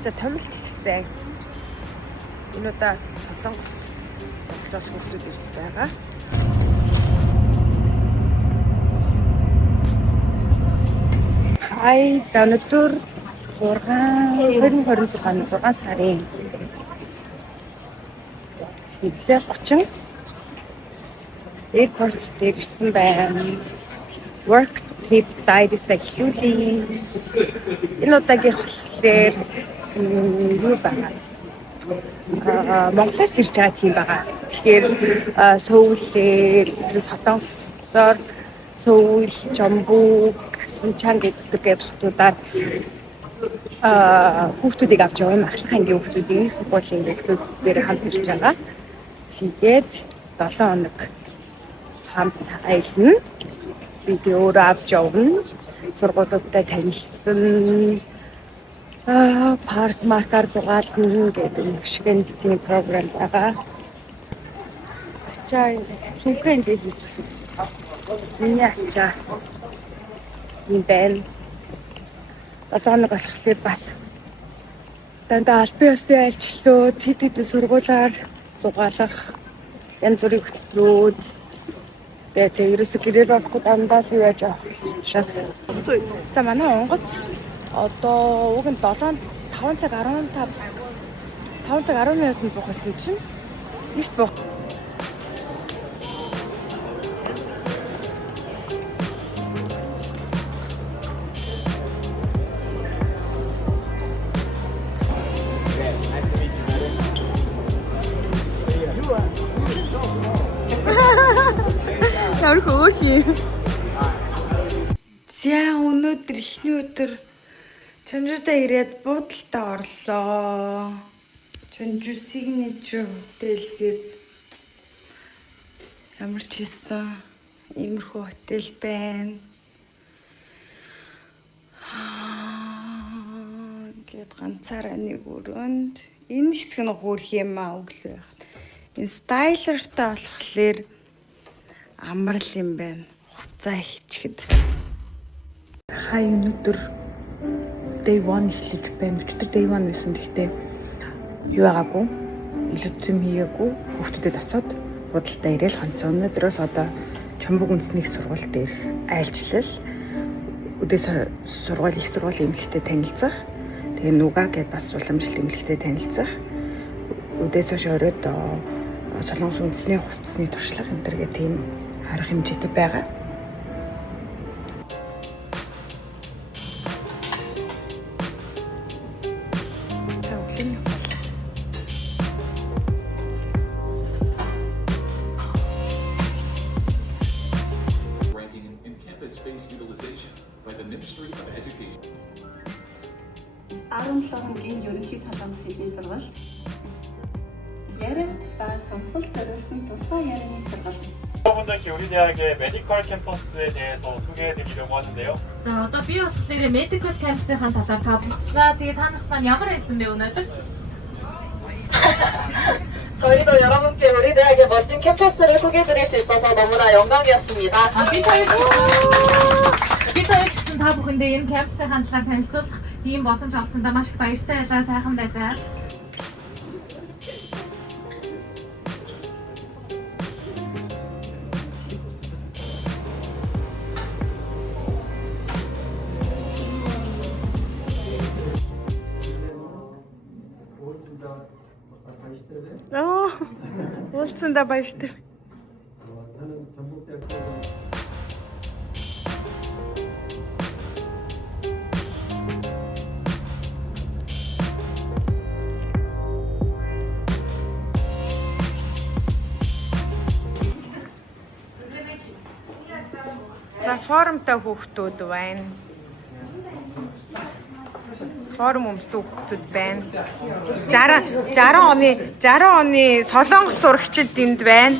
За томилт гэсэн. Энэ удаас Солонгост оглоос хүүхдүүд ирж байгаа. Хай за өнөөдөр 2026 сарын хэвлээ 30 airport дээр ирсэн байна. Work trip diary-с эхлүүлээ. Энэ удаагийн болохоор юу байна? Монголоос ирж байгаа тийм байгаа. Тэгэхээр Сөүлээр, Солонгосоор Сөүл, Жамбуг, Сунчан гэдэг хотуудаар хүүхдүүдийг авч явна. Ахлах ангийн хүүхдүүдийн сургуулийн хүүхдүүдээр хамт ирж байгаа. Тэгээд 7 хоног хамт аялна. Видеоор авч явна. Сургуулиудтай танилцсан. Парк маркаар зугаална гэдэг шиг тийм програм байгаа. Ачаа сүнхэн гэдэг үгсэн. Миний ачаа юм байна. 7 хоног болохоор бас дандаа албан ёсны ажилтнууд хэд сургуулаар зугаалах янз бүрийн хөтөлбөрүүд тэгээд ерөөсө гэрээр авахгүй дандаа л яаж авах учраас за манай онгоц одоо уг нь 5 цаг 10 минутанд буухсан чинь их буух. Ямар хөөх юм. За өнөөдөр эхний өдөр Чанжуудаа ирээд буудалтаа орлоо. Чанжу signature hotel гээд ямар ч хийсэн иймэрхүү хотел байна. Гээд ганцаараа нэг өрөөнд энэ хэсэг нь хөөх юм аа өглөө яах. Энэ стайлертай болохоор амар л юм байна. Хувцас хийчихэд. Хай өнөөдөр day 1 эхлэж байна. Өчигдөр day 1 байсан. Гэхдээ юу байгаагүй. Илүү төм хийгээгүй. Хүүхдүүдэд осоод худалдаа ирээл хонсон. Өнөөдрөөс одоо Чамбуг үндэсний сургууль дээр айлчлал. Өдөөс сургууль их сургуулийн эмнэлэгтэй танилцах. Тэгээ нүга гэдээ бас уламжлалт эмнэлэгтэй танилцах. Өдөөс хойш оройд Солонгос үндэсний хувцсны туршлага энэ төр гэх тийм арга хэмжээтэй байгаа. Хоногийн ерөнхий солонгос хэлний сургууль. Яриг ба сонсол зориулсан тусгай ярианы сургууль. 여러분들께 우리 대학의 메디컬 캠퍼스에 대해서 소개해드리려고 하는데요. За одоо би болохоор medical campus-ийн талаар тавлаа. Тэгээ та нарт маань ямар байсан бэ өнөөдөр? 저희도 여러분께 우리 대학의 멋진 캠퍼스를 소개해드릴 수 있어서 너무나 영광이었습니다. Би та бүхэндээ энэ campus-ийн талаар танилцуулах ийм боломж олсондоо маш их баяртай байлаа. Сайхан байлаа. уулзсандаа баяртай. За форумтай хүүхдүүд байна. Форум өмсөн хүүхдүүд байна. 60 оны Солонгос сурагчид энд байна.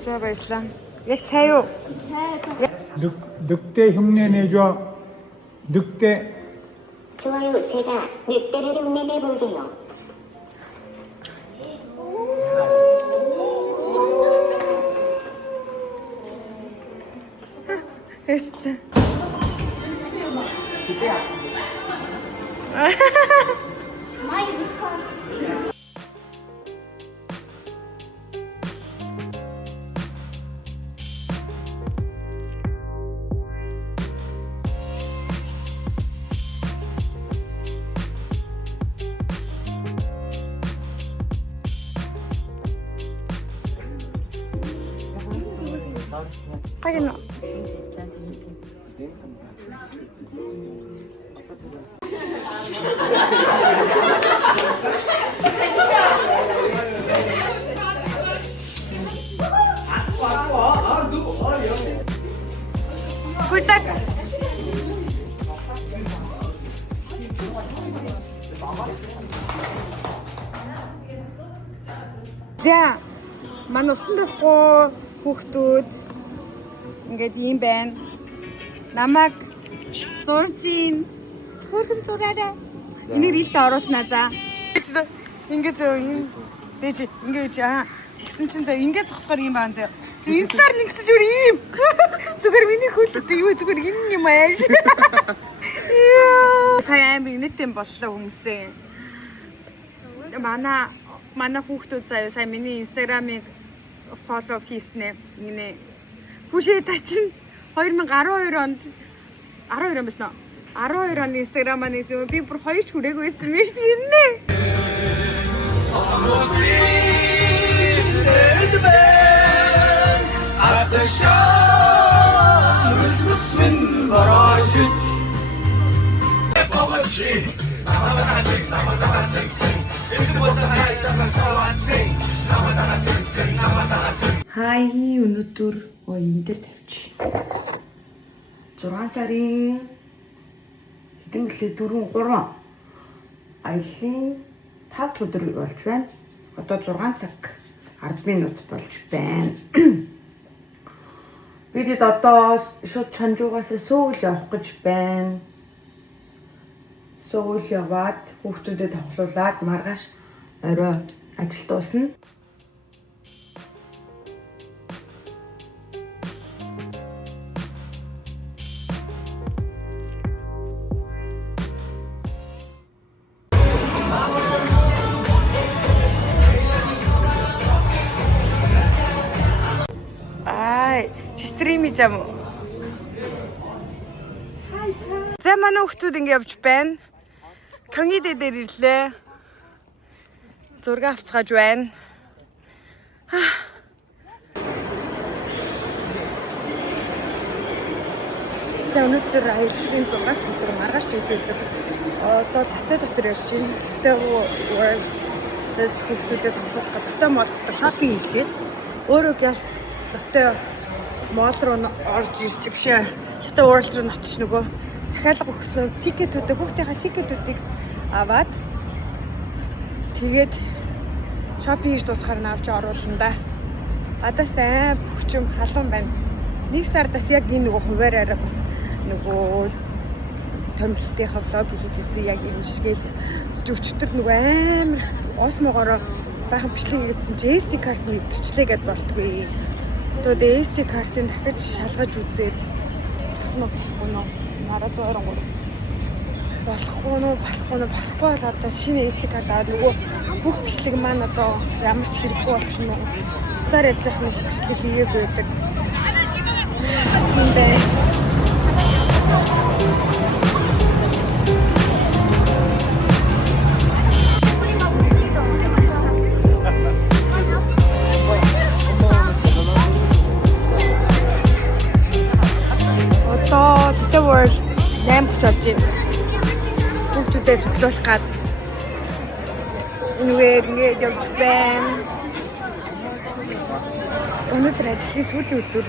За баярлалаа. Яг цай юу? 늑대 흉내 내줘. 늑대. 좋아요. 제가 늑대를 흉내 내볼게요. Эстэ. 하긴 꿀딱 자, манай усан дурахгүй хүүхдүүд ингээд ийм байна. Намайг зурж ийн. Хөргөн зураарай. Энийг rilдээ оруулснаа за. Ингээд зөө юм. Бэж ингээд аа. Тэгсэн чинь зөө ингээд зогсохоор юм баан зөө. Энэ талаар нэгсэж өөр юм. Зүгээр миний хөлөд юу зүгээр энэ юм ааш. Яа. Сая амир инээдтэй боллоо хүмүүсээ. Манай хүүхдүүд заяа сая миний инстаграмыг фоллоу хийснэ. Ингэнэ. Хүүшээ та чинь 2012 онд 12 он байсан уу? 12 оны инстаграмаа нээсэн. Би бүр 2 ч хүрээгүй байсан мэт гинэ. Хай өнөдөр энэ дээр тавьчих. 6 сарын хэдэн гэлээ 4 аялын 5 өдөр болж байна. Одоо 6 цаг 10 минут болж байна. Бидэд одоо шууд Чанжуугаас Сөүл явах гэж байна. Сөүл яваад хүүхдүүдэд тоглуулад маргааш орой ажил дуусна. Стрим хийм. За манай хүүхдүүд ингэ явж байна. Конгидэ дээр ирлээ. Зураг авцгааж байна. За өнөөдөр аяллаа 6 өдөр маргааш өдөр. Одоо Латэ дотор явж байна. Латэ World дэд хүүхдүүдэд тоглох Латэ молд дотор шопинг хийлгээд өөрөө гяс Латэ мол руу орж ирч бишээ. Латэ World руу очиж нөгөө захиалга өгсөн тикетүүдээ хүүхдийнхаа тикетүүдийг аваад тэгээд шопинг хийж дуусахаар нь авч оруулна да. Одоо сайн бүхчим халуун байна. Нэг сардаас яг энэ нөгөө хуваараараа бас нөгөө томилтынхаа влог хийжсэн яг энэ шигээл өчтөр нөгөө амар осмогоороо бахан бичлэг хийсэн чи AC карт нэвтэрчлээ гэд болтгүй. Тэгээд AC картыг дахиж шалгаж үзээд болохгүй нөө мараа 123 болохгүй бол одоо шинэ AC карт аваад нөгөө бүх бичлэг маань одоо ямар ч хэрэггүй болох нь буцаар явж явах нэг бичлэг хийгээгүй байдаг. Тийм байна. Латэ World 8 болж байна. Хүүхдүүдэд цуглуулах гад энэгээр ингэж явж байна. Өнөөдөр ажлын сүүлийн өдөр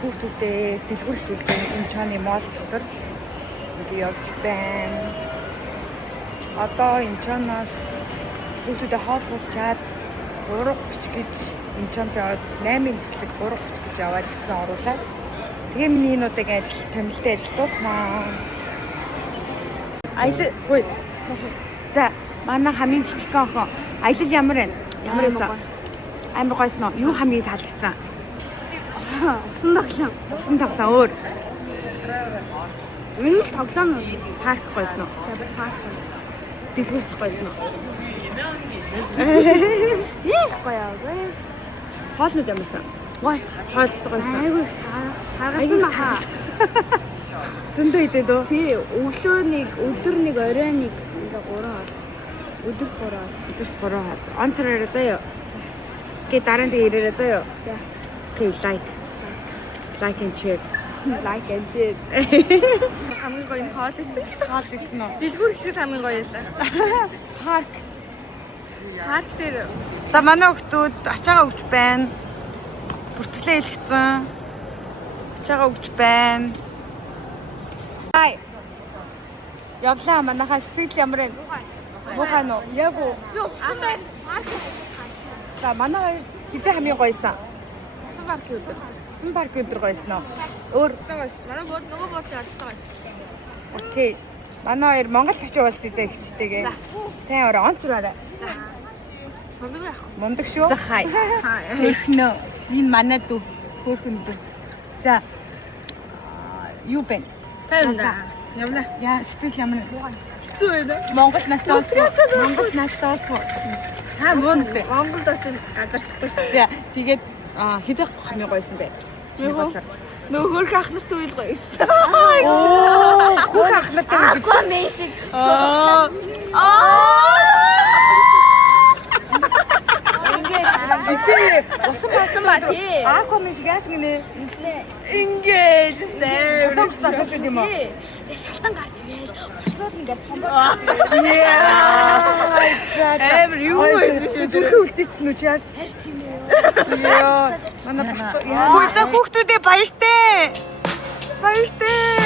хүүхдүүдэд дэлгүүр сүүлж энэ чоны мол дотор ингэ явж байна. Одоо энэ чоноос хүүхдүүдэд хоол хуучаад 3:30 гэж энэ чонд яваад 8-ын нислэг 3:30 гэж яваад ирсэн оруулаад тэгээ миний энэ удаагийн ажил томилтын ажил дуснаа. Аялал хөөе. За манай хамгийн жижиг охин аялал ямар байна? Ямар байсан? Амар гойсноо. Юу хамгийн таалагдсан? Усан тоглоом. Усан тоглоом өөр. Энэ л тоглоом уу? Парк гойсон уу? Парк. Дэлгүүрс гойсон уу? Их гоё аа. Хоолнууд ямарсан? Гоё. Хоолцдог гойсон уу? Айгүй тааргасан баха. Зөндөө идээд үү? Тий, өглөө нэг, өдөр нэг, орой нэг, ингээ 3 хоол. Өдөрт 3 хоол. Өдөрт 3 хоол. Онцороо заяа. Гэ дараа нь тэгээ ирээрээ заяа. За. Okay, like and share. Like and share. Хамгийн гоё нь хоол исэн. Хоол исэн үү? Дэлгүүр ихтэй хамгийн гоё ялаа. Парк. Парк дээр За манай хүмүүс ачаага өгч байна. Бүртгэлээ илгэсэн. Ачаага өгч байна. Хай. Явлаа манайхаа сэтгэл ямар вэ? Муухай нөө. Яг уу. юу усан байна. Парк. За манай хоёр хизээ хамгийн гоёсан. Усан парк юу вэ? Усан парк өдөр гоёсон уу? Өөр Гоё. Манай бод нөгөө бодлоо альцтай гоё. окей. Манай хоёр Монгол очиж уулзъя гэжтэйгээ. Сайн орой онцраарай. Сурлаг яах вэ? Мундаг шүү. За хай. Эхнөө. Энэ манай дүү. Хөөхөн дүү. За. Юу бэ? Явна. Яа, сэтгэл ямар вэ? Хэцүү байна. Монгол натуулц. Монгол натуулц. Хаа муунстэй. Монголд очиж газардахгүй шүү. За, тэгээд хизээх хамгийн гоёсэн бэ? Нөгөө хөрх ах нарт үйл гоё байсан. Оо, хүүх ах нартай үү? Аква мэшиг. Эцээ, усан ба тий. Аквамен шиг яасан гинэ? Ингэснэ. Ингээд тест. Усан сахаж юм уу? Тэгээ шалтан гарч ирээл бушрууд ингээд хомбож гарч ирээл. Яа. Эвэр юу вэ? Зүрхээ үлдээсэн үү чи яас? Харин тийм ээ. Яа. Манай хүүхдүүдээ баяртай. Баяртай.